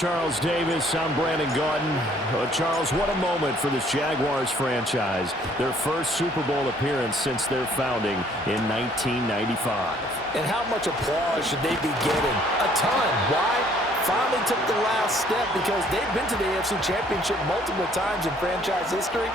Charles Davis. I'm Brandon Gaudin. Charles, what a moment for this Jaguars franchise. Their first Super Bowl appearance since their founding in 1995. And how much applause should they be getting? A ton. Why? Finally took the last step because they've been to the AFC Championship multiple times in franchise history.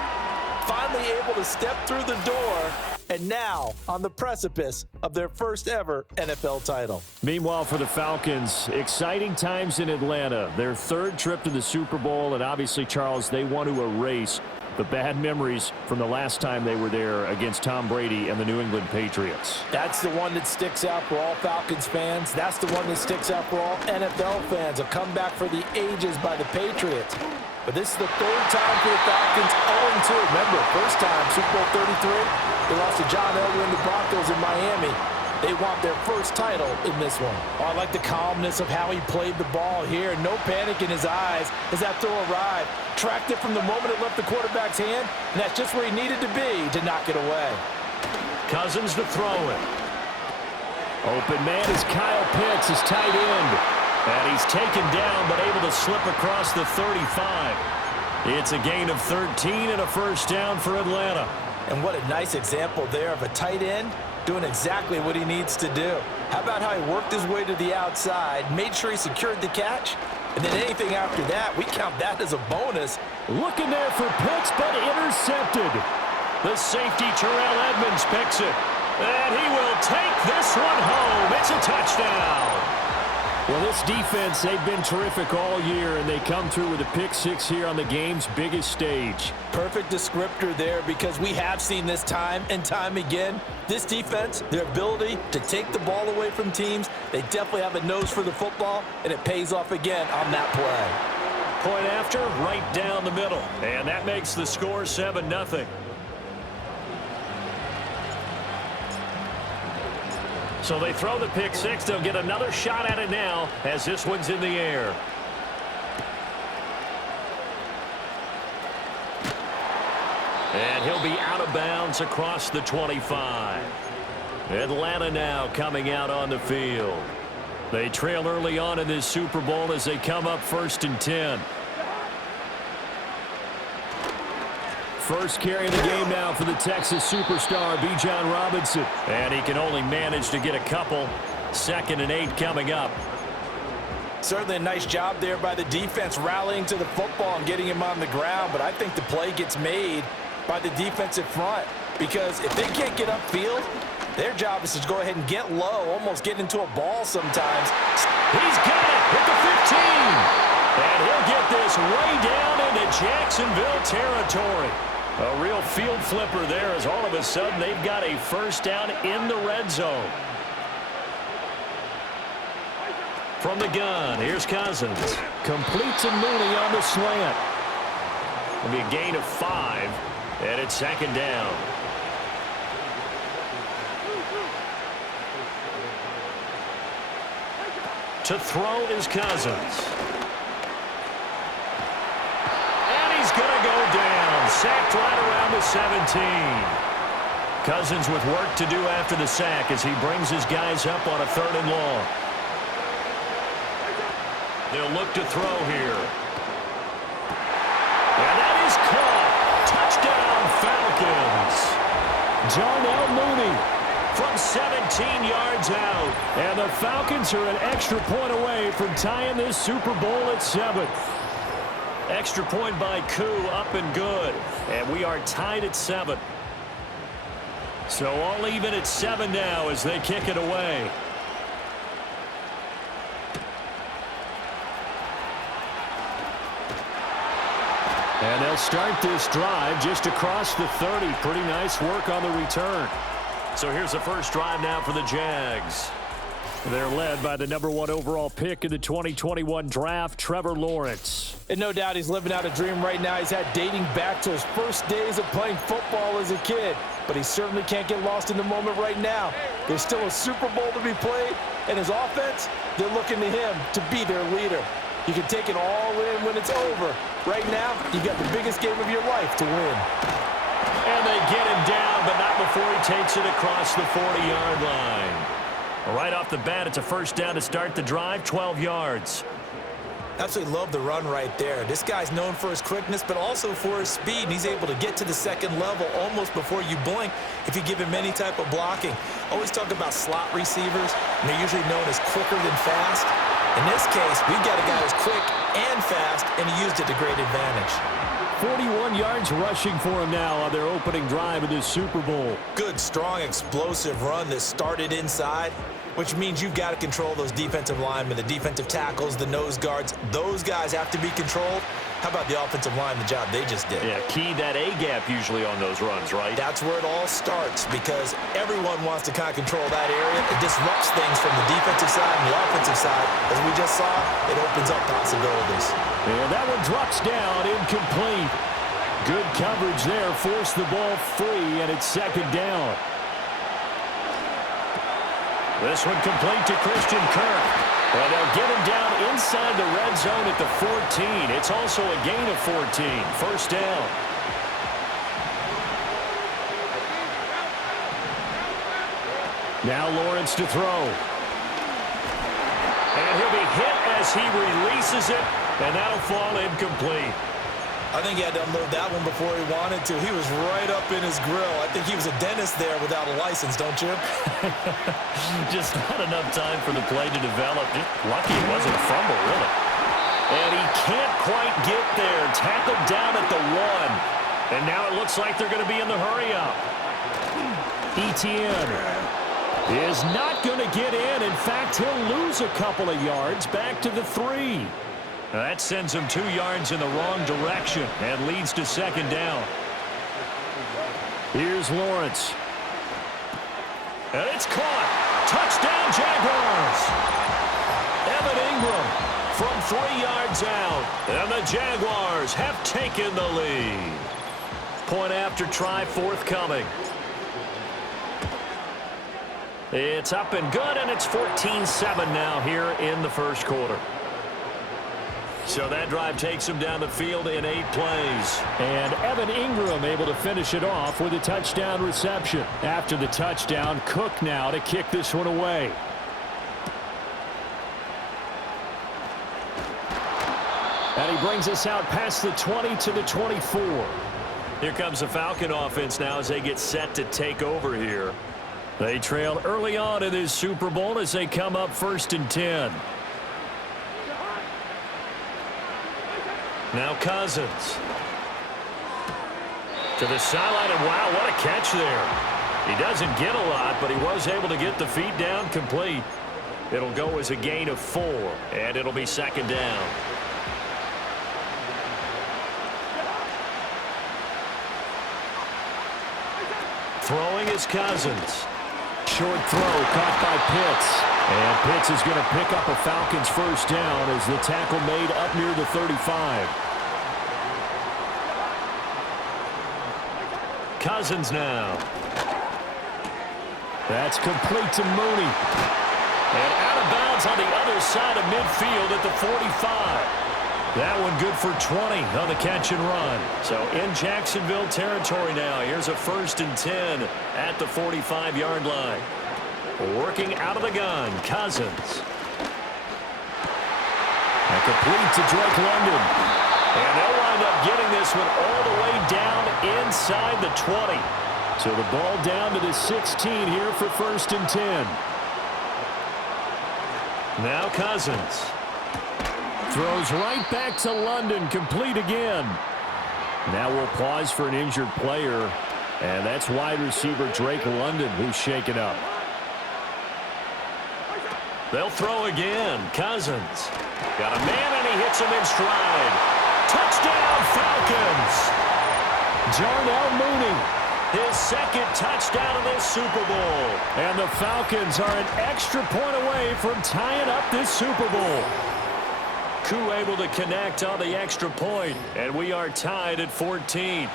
Finally able to step through the door, and now on the precipice of their first ever NFL title. Meanwhile, for the Falcons, exciting times in Atlanta. Their third trip to the Super Bowl, and obviously, Charles, they want to erase the bad memories from the last time they were there against Tom Brady and the New England Patriots. That's the one that sticks out for all Falcons fans. That's the one that sticks out for all NFL fans. A comeback for the ages by the Patriots. But this is the third time for the Falcons, 0-2. Remember, first time, Super Bowl 33, they lost to John Elway and the Broncos in Miami. They want their first title in this one. Oh, I like the calmness of how he played the ball here. No panic in his eyes as that throw arrived. Tracked it from the moment it left the quarterback's hand, and that's just where he needed to be to knock it away. Cousins to throw it. Open man is Kyle Pitts, his tight end. And he's taken down, but able to slip across the 35. It's a gain of 13 and a first down for Atlanta. And what a nice example there of a tight end doing exactly what he needs to do. How about how he worked his way to the outside, made sure he secured the catch, and then anything after that, we count that as a bonus. Looking there for Pitts, but intercepted. The safety, Terrell Edmonds, picks it. And he will take this one home. It's a touchdown. Well, this defense, they've been terrific all year, and they come through with a pick six here on the game's biggest stage. Perfect descriptor there, because we have seen this time and time again. This defense, their ability to take the ball away from teams, they definitely have a nose for the football, and it pays off again on that play. Point after, right down the middle, and that makes the score 7-0. So they throw the pick six. They'll get another shot at it now as this one's in the air. And he'll be out of bounds across the 25. Atlanta now coming out on the field. They trail early on in this Super Bowl as they come up 1st and 10. First carry of the game now for the Texas superstar, Bijan Robinson. And he can only manage to get a couple. 2nd and 8 coming up. Certainly a nice job there by the defense rallying to the football and getting him on the ground. But I think the play gets made by the defensive front. Because if they can't get upfield, their job is to go ahead and get low, almost get into a ball sometimes. He's got it at the 15. And he'll get this way down into Jacksonville territory. A real field flipper there as all of a sudden they've got a first down in the red zone. From the gun, here's Cousins. Completes a Mooney on the slant. It'll be a gain of 5, and it's 2nd down. To throw is Cousins. Going to go down. Sacked right around the 17. Cousins with work to do after the sack as he brings his guys up on a 3rd and long. They'll look to throw here. And that is caught. Touchdown, Falcons. Darnell Mooney from 17 yards out. And the Falcons are an extra point away from tying this Super Bowl at 7. Extra point by Koo, up and good. And we are tied at 7. So all even at 7 now as they kick it away. And they'll start this drive just across the 30. Pretty nice work on the return. So here's the first drive now for the Jags. They're led by the #1 overall pick in the 2021 draft, Trevor Lawrence. And no doubt he's living out a dream right now. He's had dating back to his first days of playing football as a kid. But he certainly can't get lost in the moment right now. There's still a Super Bowl to be played. And his offense, they're looking to him to be their leader. You can take it all in when it's over. Right now, you got the biggest game of your life to win. And they get him down, but not before he takes it across the 40-yard line. Right off the bat, it's a first down to start the drive, 12 yards. Absolutely love the run right there. This guy's known for his quickness, but also for his speed. And he's able to get to the second level almost before you blink if you give him any type of blocking. Always talk about slot receivers, and they're usually known as quicker than fast. In this case, we've got a guy who's quick and fast, and he used it to great advantage. 41 yards rushing for him now on their opening drive of this Super Bowl. Good, strong, explosive run that started inside, which means you've got to control those defensive linemen, the defensive tackles, the nose guards. Those guys have to be controlled. How about the offensive line, the job they just did? Yeah, key that A-gap usually on those runs, right? That's where it all starts because everyone wants to kind of control that area. It disrupts things from the defensive side and the offensive side. As we just saw, it opens up possibilities. And that one drops down, incomplete. Good coverage there, forced the ball free, and it's second down. This one complete to Christian Kirk. And they'll get him down inside the red zone at the 14. It's also a gain of 14. First down. Now Lawrence to throw. And he'll be hit as he releases it, and that'll fall incomplete. I think he had to unload that one before he wanted to. He was right up in his grill. I think he was a dentist there without a license, don't you? Just not enough time for the play to develop. Just lucky it wasn't a fumble, really. And he can't quite get there. Tackled down at the 1. And now it looks like they're going to be in the hurry-up. Etienne is not going to get in. In fact, he'll lose a couple of yards back to the 3. That sends him 2 yards in the wrong direction and leads to second down. Here's Lawrence. And it's caught. Touchdown, Jaguars. Evan Ingram from 3 yards out. And the Jaguars have taken the lead. Point after try forthcoming. It's up and good, and it's 14-7 now here in the first quarter. So that drive takes him down the field in 8 plays. And Evan Ingram able to finish it off with a touchdown reception. After the touchdown, Cook now to kick this one away. And he brings us out past the 20 to the 24. Here comes the Falcon offense now as they get set to take over here. They trail early on in this Super Bowl as they come up 1st and 10. Now Cousins. To the sideline, and wow, what a catch there. He doesn't get a lot, but he was able to get the feet down complete. It'll go as a gain of 4, and it'll be second down. Throwing is Cousins. Short throw caught by Pitts. And Pitts is going to pick up a Falcons first down as the tackle made up near the 35. Cousins now. That's complete to Mooney. And out of bounds on the other side of midfield at the 45. That one good for 20 on the catch and run. So in Jacksonville territory now. Here's a 1st and 10 at the 45-yard line. Working out of the gun, Cousins. And complete to Drake London. And they'll wind up getting this one all the way down inside the 20. So the ball down to the 16 here for 1st and 10. Now Cousins. Throws right back to London, complete again. Now we'll pause for an injured player, and that's wide receiver Drake London who's shaken up. They'll throw again. Cousins. Got a man, and he hits him in stride. Touchdown, Falcons. Darnell Mooney, his 2nd touchdown of this Super Bowl. And the Falcons are an extra point away from tying up this Super Bowl. Koo able to connect on the extra point, and we are tied at 14.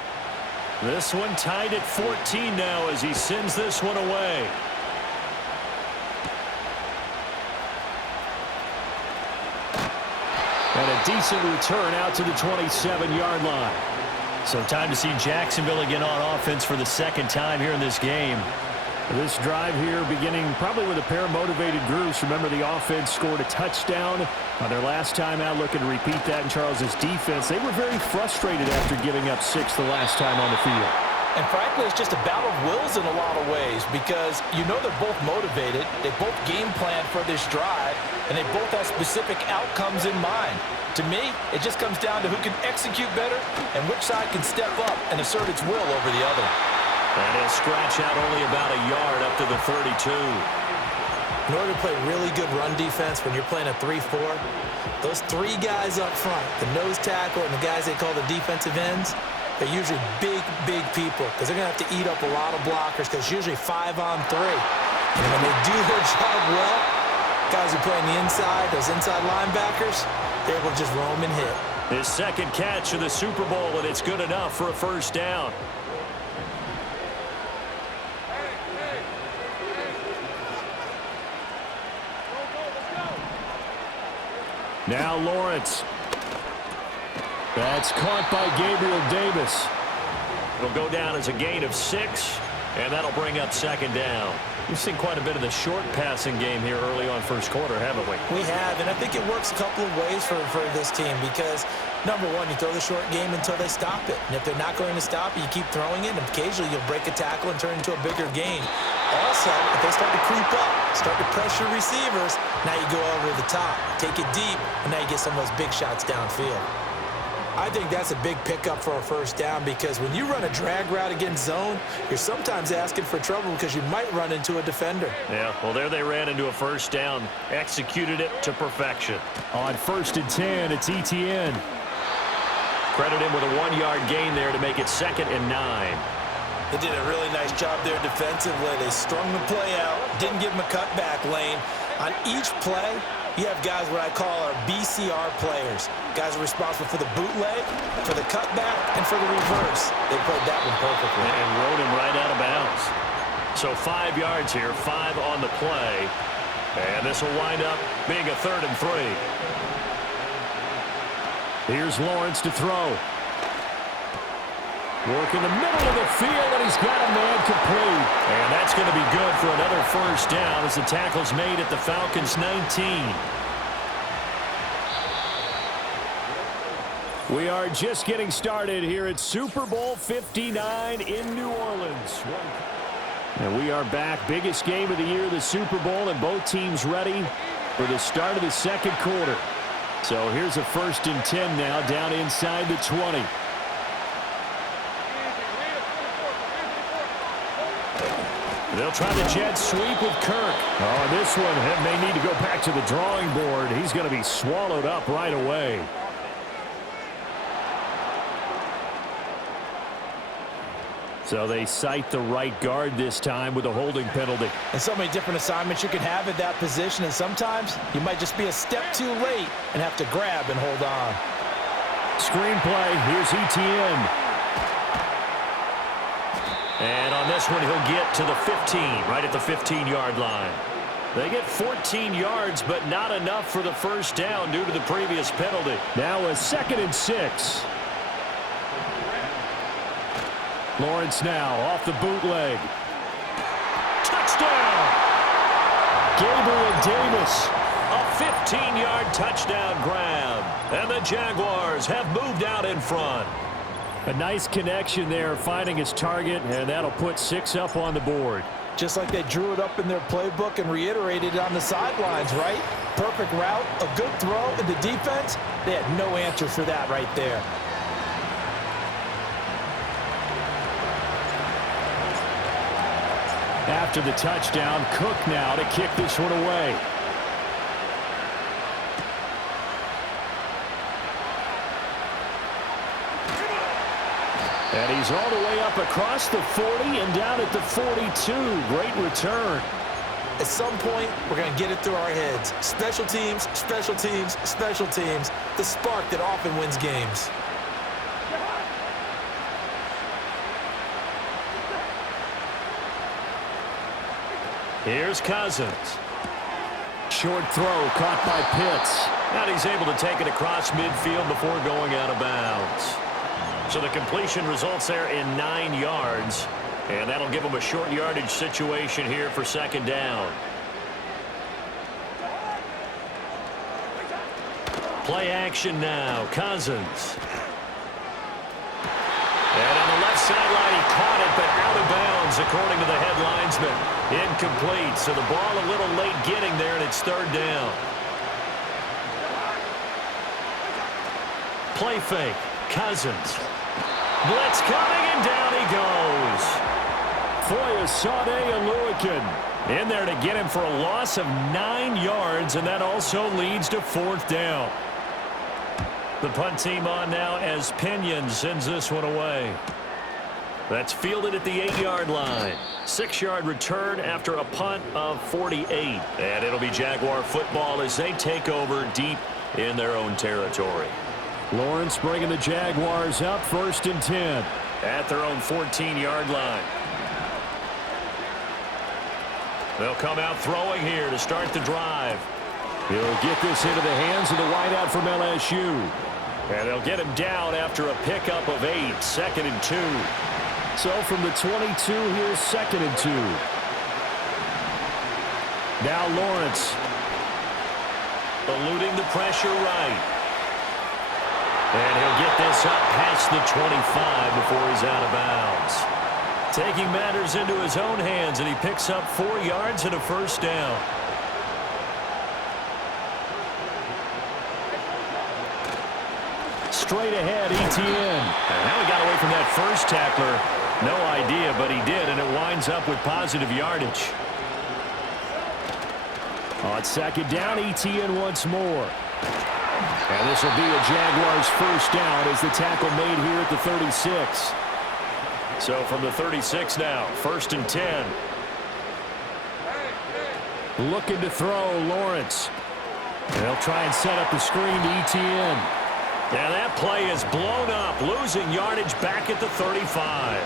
This one tied at 14 now as he sends this one away. And a decent return out to the 27-yard line. So time to see Jacksonville again on offense for the 2nd time here in this game. This drive here beginning probably with a pair of motivated groups. Remember, the offense scored a touchdown on their last time out, looking to repeat that in Charles's defense. They were very frustrated after giving up 6 the last time on the field. And frankly, it's just a battle of wills in a lot of ways because you know they're both motivated. They both game plan for this drive, and they both have specific outcomes in mind. To me, it just comes down to who can execute better and which side can step up and assert its will over the other. And he'll scratch out only about a yard up to the 32. In order to play really good run defense when you're playing a 3-4, those 3 guys up front, the nose tackle and the guys they call the defensive ends, they're usually big, big people because they're going to have to eat up a lot of blockers because it's usually 5 on 3. And when they do their job well, guys who play on the inside, those inside linebackers, they're able to just roam and hit. His second catch of the Super Bowl, and it's good enough for a first down. Now Lawrence. That's caught by Gabriel Davis. It'll go down as a gain of 6, and that'll bring up second down. We've seen quite a bit of the short passing game here early on first quarter, haven't we? We have, and I think it works a couple of ways for this team because, number one, you throw the short game until they stop it. And if they're not going to stop it, you keep throwing it, and occasionally you'll break a tackle and turn it into a bigger gain. Also, if they start to creep up, start to pressure receivers, now you go over the top, take it deep, and now you get some of those big shots downfield. I think that's a big pickup for a first down because when you run a drag route against zone, you're sometimes asking for trouble because you might run into a defender. Yeah, well, there they ran into a first down, executed it to perfection. On 1st and 10, it's ETN. Credit him with a 1-yard gain there to make it 2nd and 9. They did a really nice job there defensively. They strung the play out, didn't give him a cutback lane. On each play, you have guys what I call our BCR players. Guys are responsible for the bootleg, for the cutback, and for the reverse. They played that one perfectly. And rode him right out of bounds. So 5 yards here, 5 on the play. And this will wind up being a 3rd and 3. Here's Lawrence to throw. Work in the middle of the field, and he's got a man complete. And that's going to be good for another first down as the tackle's made at the Falcons' 19. We are just getting started here at Super Bowl 59 in New Orleans. And we are back. Biggest game of the year, the Super Bowl, and both teams ready for the start of the second quarter. So here's a 1st and 10 now, down inside the 20. They'll try the jet sweep with Kirk. Oh, this one may need to go back to the drawing board. He's going to be swallowed up right away. So they cite the right guard this time with a holding penalty. And so many different assignments you can have at that position, and sometimes you might just be a step too late and have to grab and hold on. Screenplay, here's ETN. And on this one, he'll get to the 15, right at the 15-yard line. They get 14 yards, but not enough for the first down due to the previous penalty. Now a 2nd and 6. Lawrence now off the bootleg. Touchdown! Gabriel Davis, a 15-yard touchdown grab. And the Jaguars have moved out in front. A nice connection there, finding his target, and that'll put 6 up on the board. Just like they drew it up in their playbook and reiterated it on the sidelines, right? Perfect route, a good throw, and the defense, they had no answer for that right there. After the touchdown, Cook now to kick this one away. And he's all the way up across the 40 and down at the 42. Great return. At some point, we're going to get it through our heads. Special teams, special teams, special teams. The spark that often wins games. Here's Cousins. Short throw caught by Pitts. And he's able to take it across midfield before going out of bounds. So the completion results there in 9 yards. And that'll give them a short yardage situation here for second down. Play action now. Cousins. And on the left sideline, he caught it, but out of bounds, according to the head linesman. Incomplete, so the ball a little late getting there, and it's third down. Play fake. Cousins. Blitz coming, and down he goes. Foyesade Aluakin in there to get him for a loss of 9 yards, and that also leads to fourth down. The punt team on now as Pinion sends this one away. That's fielded at the 8-yard line. 6-yard return after a punt of 48. And it'll be Jaguar football as they take over deep in their own territory. Lawrence bringing the Jaguars up, 1st and 10. At their own 14-yard line. They'll come out throwing here to start the drive. He'll get this into the hands of the wideout from LSU. And they'll get him down after a pickup of 8, 2nd and 2. So from the 22, here's 2nd and 2. Now Lawrence. Eluding the pressure right. And he'll get this up past the 25 before he's out of bounds. Taking matters into his own hands, and he picks up 4 yards and a first down. Straight ahead, Etienne. And how he got away from that first tackler, no idea, but he did, and it winds up with positive yardage. On 2nd down, Etienne once more. And this will be a Jaguars first down as the tackle made here at the 36. So from the 36 now, 1st and 10. Looking to throw, Lawrence. They'll try and set up the screen to Etienne. And that play is blown up, losing yardage back at the 35.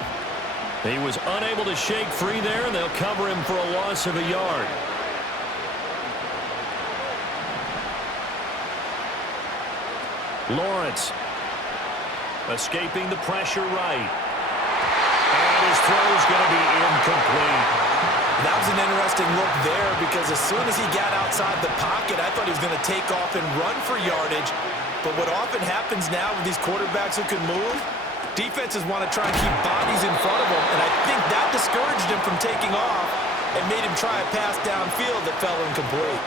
He was unable to shake free there, and they'll cover him for a loss of a yard. Lawrence escaping the pressure right. And his throw's going to be incomplete. That was an interesting look there because as soon as he got outside the pocket, I thought he was going to take off and run for yardage. But what often happens now with these quarterbacks who can move, defenses want to try and keep bodies in front of them, and I think that discouraged him from taking off and made him try a pass downfield that fell incomplete.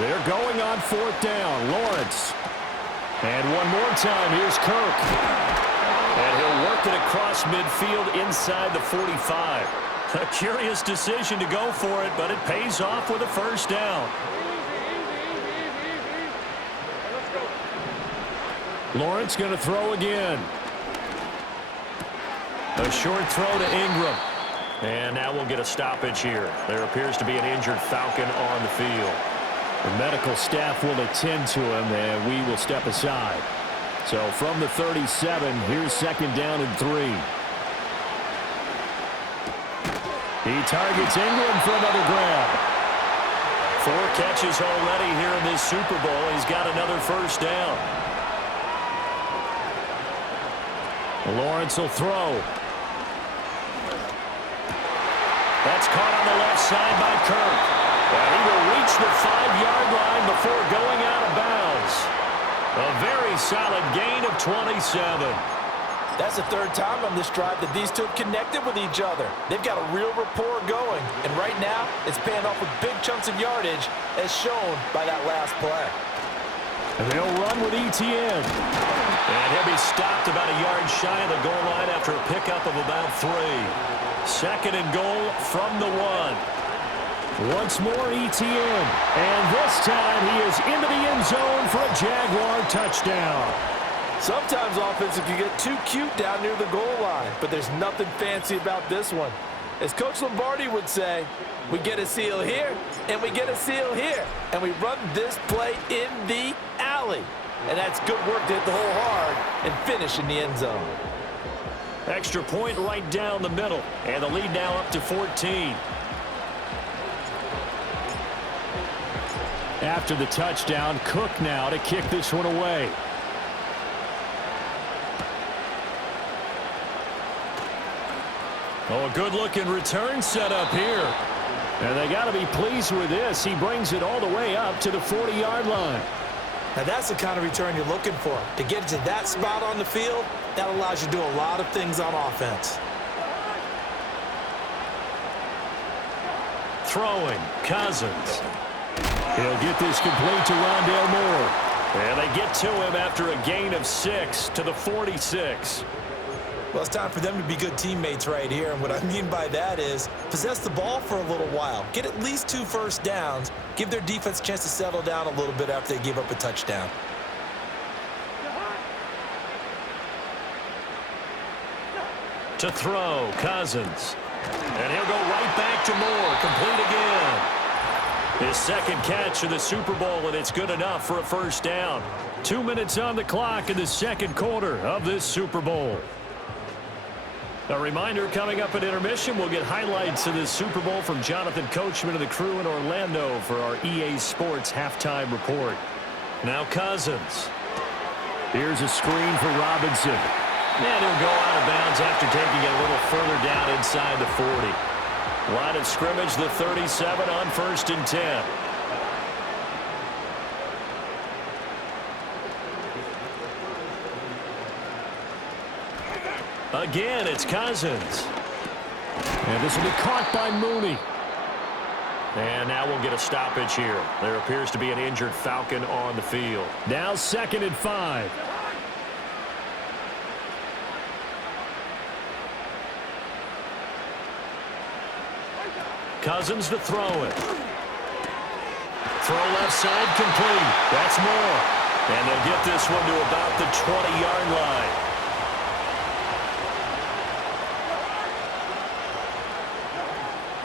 They're going on 4th down. Lawrence. And one more time, here's Kirk. And he'll work it across midfield inside the 45. A curious decision to go for it, but it pays off with a first down. Lawrence going to throw again. A short throw to Ingram. And now we'll get a stoppage here. There appears to be an injured Falcon on the field. The medical staff will attend to him, and we will step aside. So from the 37, here's 2nd down and 3. He targets Ingram for another grab. 4 catches already here in this Super Bowl. He's got another first down. Lawrence will throw. That's caught on the left side by Kirk. And he will reach the 5-yard line before going out of bounds. A very solid gain of 27. That's the 3rd time on this drive that these two have connected with each other. They've got a real rapport going. And right now, it's paying off with big chunks of yardage, as shown by that last play. And they'll run with Etienne. And he'll be stopped about a yard shy of the goal line after a pickup of about 3. 2nd and goal from the 1. Once more, Etienne. And this time, he is into the end zone for a Jaguar touchdown. Sometimes offenses can get too cute down near the goal line, but there's nothing fancy about this one. As Coach Lombardi would say, we get a seal here, and we get a seal here, and we run this play in the alley. And that's good work to hit the hole hard and finish in the end zone. Extra point right down the middle, and the lead now up to 14. After the touchdown, Cook now to kick this one away. Oh, a good-looking return set up here. And they got to be pleased with this. He brings it all the way up to the 40-yard line. Now, that's the kind of return you're looking for. To get to that spot on the field, that allows you to do a lot of things on offense. Throwing, Cousins. He'll get this complete to Rondale Moore. And they get to him after a gain of 6 to the 46. Well, it's time for them to be good teammates right here. And what I mean by that is possess the ball for a little while. Get at least 2 first downs. Give their defense a chance to settle down a little bit after they give up a touchdown. To throw, Cousins. And he'll go right back to Moore. Complete again. His second catch of the Super Bowl, and it's good enough for a first down. 2 minutes on the clock in the second quarter of this Super Bowl. A reminder, coming up at intermission, we'll get highlights of this Super Bowl from Jonathan Coachman and the crew in Orlando for our EA Sports halftime report. Now Cousins. Here's a screen for Robinson. And he'll go out of bounds after taking it a little further down inside the 40. Line of scrimmage, the 37 on 1st and 10. Again, it's Cousins. And this will be caught by Mooney. And now we'll get a stoppage here. There appears to be an injured Falcon on the field. Now 2nd and 5. Cousins to throw it. Throw left side complete. That's Moore. And they'll get this one to about the 20-yard line.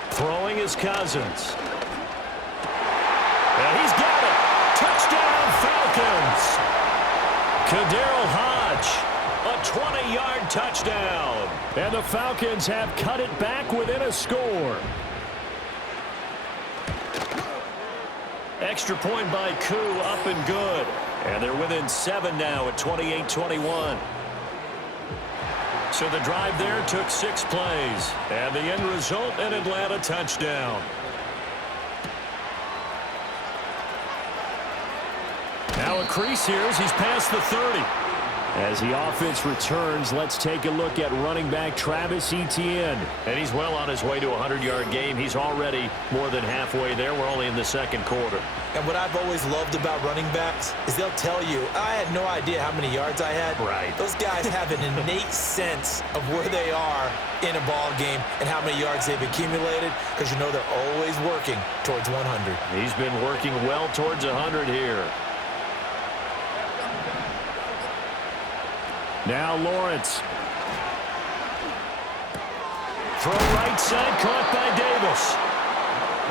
Throwing is Cousins. And he's got it. Touchdown, Falcons. Kadarrell Hodge, a 20-yard touchdown. And the Falcons have cut it back within a score. Extra point by Koo, up and good. And they're within 7 now at 28-21. So the drive there took 6 plays. And the end result, an Atlanta touchdown. Now a crease here as he's past the 30. As the offense returns, let's take a look at running back Travis Etienne. And he's well on his way to a 100-yard game. He's already more than halfway there. We're only in the second quarter. And what I've always loved about running backs is they'll tell you, I had no idea how many yards I had. Right. Those guys have an innate sense of where they are in a ball game and how many yards they've accumulated, because you know they're always working towards 100. He's been working well towards 100 here. Now Lawrence. Throw right side, caught by Davis.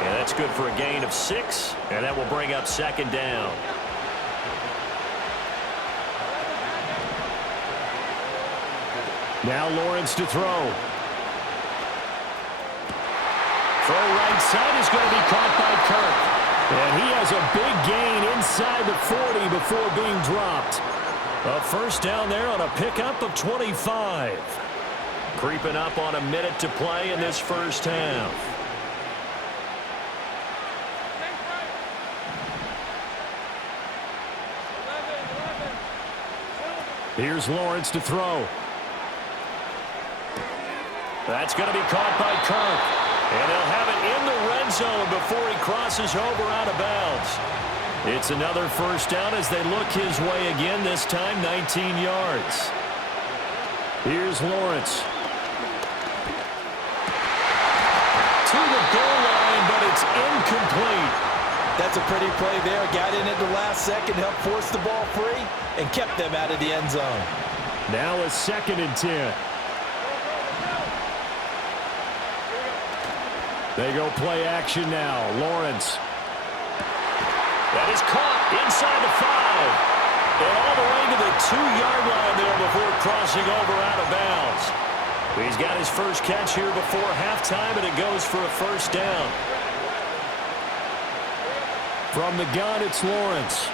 And that's good for a gain of 6, and that will bring up 2nd down. Now Lawrence to throw. Throw right side is going to be caught by Kirk. And he has a big gain inside the 40 before being dropped. A first down there on a pickup of 25. Creeping up on a minute to play in this first half. Here's Lawrence to throw. That's going to be caught by Kirk. And they'll have it in the red zone before he crosses over out of bounds. It's another first down as they look his way again, this time 19 yards. Here's Lawrence. To the goal line, but it's incomplete. That's a pretty play there. Got in at the last second, helped force the ball free, and kept them out of the end zone. Now a 2nd and 10. They go play action now. Lawrence. That is caught inside the 5. And all the way to the 2-yard line there before crossing over out of bounds. He's got his first catch here before halftime, and it goes for a first down. From the gun, it's Lawrence.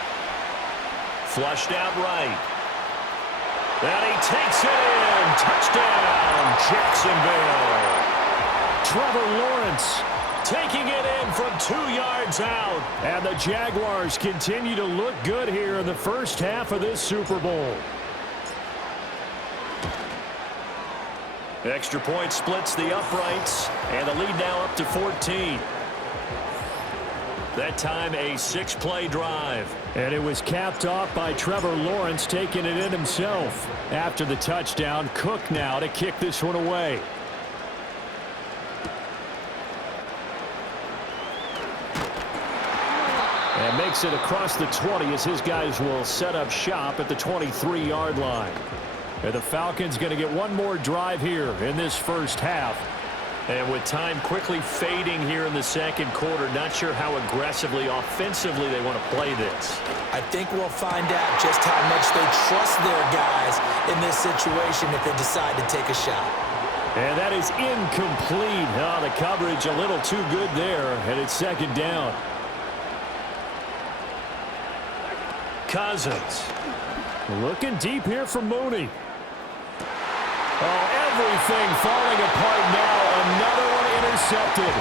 Flushed out right. And he takes it in. Touchdown, Jacksonville. Trevor Lawrence taking it in from 2 yards out. And the Jaguars continue to look good here in the first half of this Super Bowl. Extra point splits the uprights, and the lead now up to 14. That time a 6-play drive. And it was capped off by Trevor Lawrence taking it in himself. After the touchdown, Cook now to kick this one away. And makes it across the 20 as his guys will set up shop at the 23-yard line. And the Falcons going to get one more drive here in this first half. And with time quickly fading here in the second quarter, not sure how aggressively, offensively they want to play this. I think we'll find out just how much they trust their guys in this situation if they decide to take a shot. And that is incomplete. Oh, the coverage a little too good there, and it's second down. Cousins looking deep here for Mooney. Oh, everything falling apart now. Another one intercepted.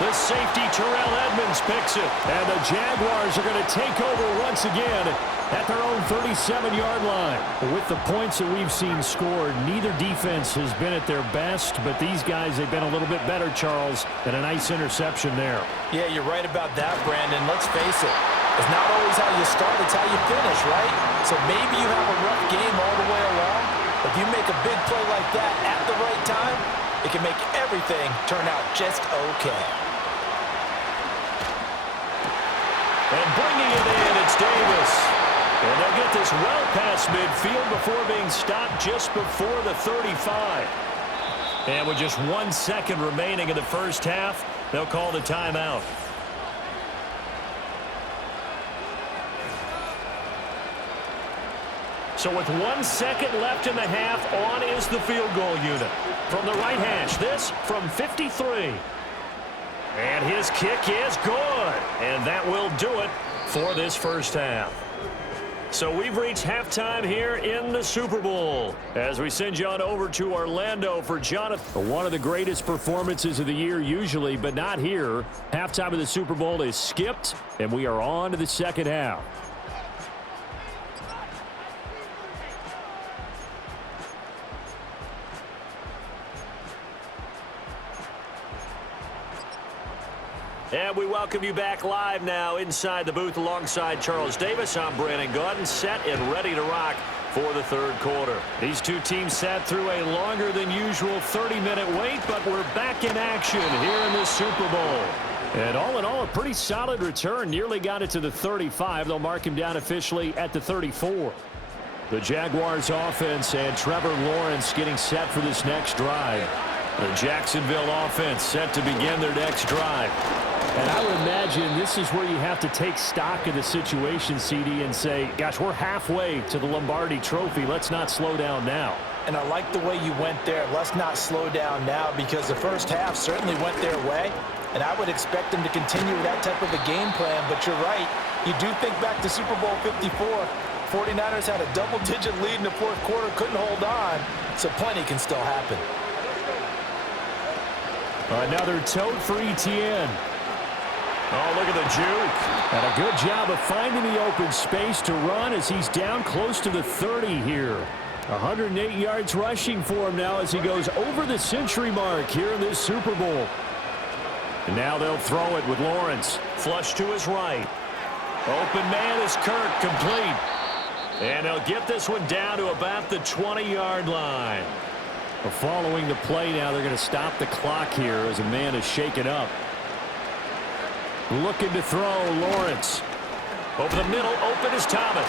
The safety, Terrell Edmonds, picks it. And the Jaguars are going to take over once again at their own 37-yard line. With the points that we've seen scored, neither defense has been at their best, but these guys, they've been a little bit better, Charles, and a nice interception there. Yeah, you're right about that, Brandon. Let's face it. It's not always how you start, it's how you finish, right? So maybe you have a rough game all the way along, but if you make a big play like that at the right time, it can make everything turn out just okay. And bringing it in, it's Davis. And they'll get this well past midfield before being stopped just before the 35. And with just 1 second remaining in the first half, they'll call the timeout. So with 1 second left in the half, on is the field goal unit. From the right hash, this from 53. And his kick is good. And that will do it for this first half. So we've reached halftime here in the Super Bowl. As we send you on over to Orlando for Jonathan. One of the greatest performances of the year usually, but not here. Halftime of the Super Bowl is skipped, and we are on to the second half. And we welcome you back live now inside the booth alongside Charles Davis. I'm Brandon Gaudin, set and ready to rock for the third quarter. These two teams sat through a longer than usual 30-minute wait, but we're back in action here in the Super Bowl. And all in all, a pretty solid return. Nearly got it to the 35. They'll mark him down officially at the 34. The Jaguars offense and Trevor Lawrence getting set for this next drive. The Jacksonville offense set to begin their next drive. And I would imagine this is where you have to take stock of the situation, CD, and say, gosh, we're halfway to the Lombardi Trophy. Let's not slow down now. And I like the way you went there. Let's not slow down now, because the first half certainly went their way. And I would expect them to continue that type of a game plan. But you're right. You do think back to Super Bowl 54. 49ers had a double-digit lead in the fourth quarter, couldn't hold on. So plenty can still happen. Another tote for Etienne. Oh, look at the juke. And a good job of finding the open space to run as he's down close to the 30 here. 108 yards rushing for him now as he goes over the century mark here in this Super Bowl. And now they'll throw it with Lawrence. Flush to his right. Open man is Kirk, complete. And they'll get this one down to about the 20-yard line. Following the play now, they're going to stop the clock here as a man is shaken up. Looking to throw, Lawrence. Over the middle, open is Thomas.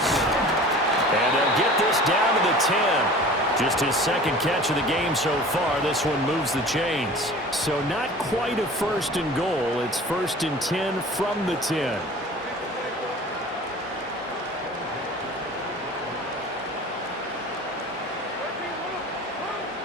And they'll get this down to the 10. Just his second catch of the game so far. This one moves the chains. So not quite a first and goal. It's first and 10 from the 10.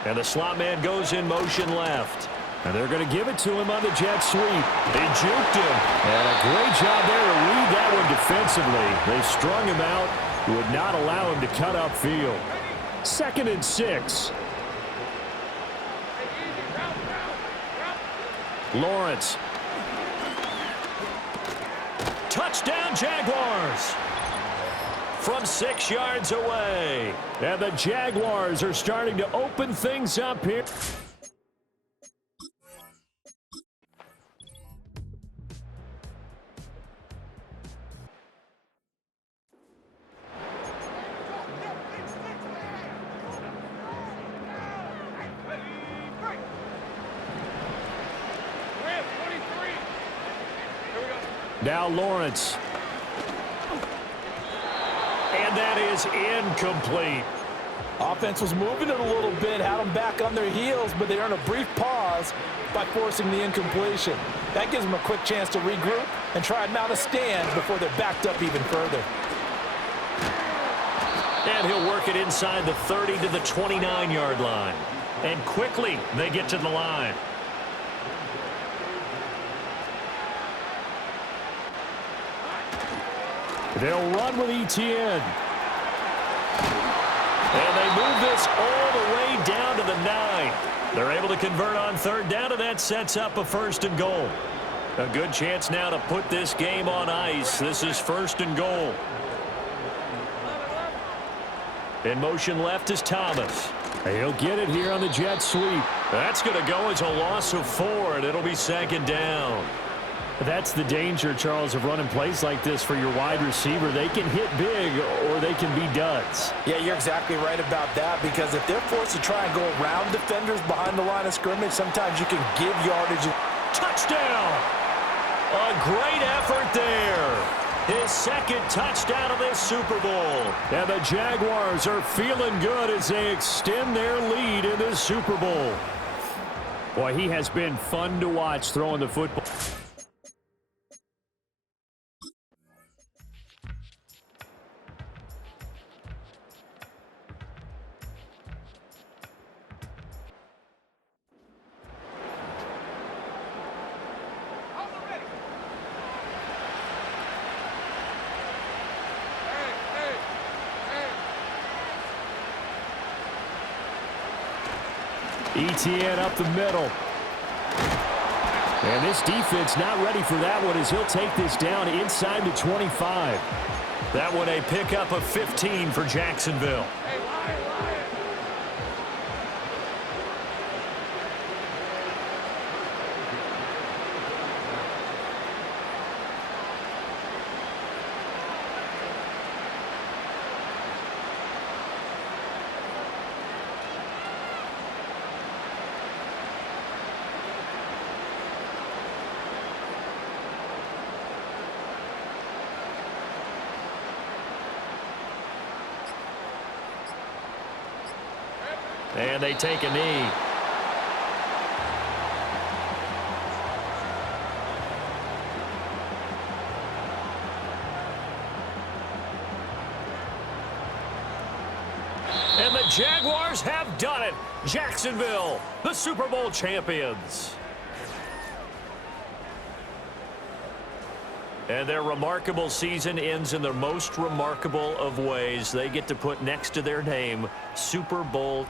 And the slot man goes in motion left. And they're going to give it to him on the jet sweep. They juked him. And a great job there to read that one defensively. They strung him out, would not allow him to cut upfield. 2nd and 6. Lawrence. Touchdown, Jaguars. From 6 yards away. And the Jaguars are starting to open things up here. Now Lawrence. And that is incomplete. Offense was moving it a little bit, had them back on their heels, but they earned a brief pause by forcing the incompletion. That gives them a quick chance to regroup and try and mount a stand before they're backed up even further. And he'll work it inside the 30 to the 29-yard line. And quickly, they get to the line. They'll run with ETN. And they move this all the way down to the 9. They're able to convert on third down, and that sets up a 1st and goal. A good chance now to put this game on ice. This is 1st and goal. In motion left is Thomas. He'll get it here on the jet sweep. That's going to go as a loss of 4, and it'll be 2nd down. That's the danger, Charles, of running plays like this for your wide receiver. They can hit big or they can be duds. Yeah, you're exactly right about that, because if they're forced to try and go around defenders behind the line of scrimmage, sometimes you can give yardage. Touchdown! A great effort there. His 2nd touchdown of this Super Bowl. And the Jaguars are feeling good as they extend their lead in this Super Bowl. Boy, he has been fun to watch throwing the football. ETN up the middle. And this defense not ready for that one as he'll take this down inside the 25. That one a pickup of 15 for Jacksonville. And they take a knee. And the Jaguars have done it. Jacksonville, the Super Bowl champions. And their remarkable season ends in the most remarkable of ways. They get to put next to their name Super Bowl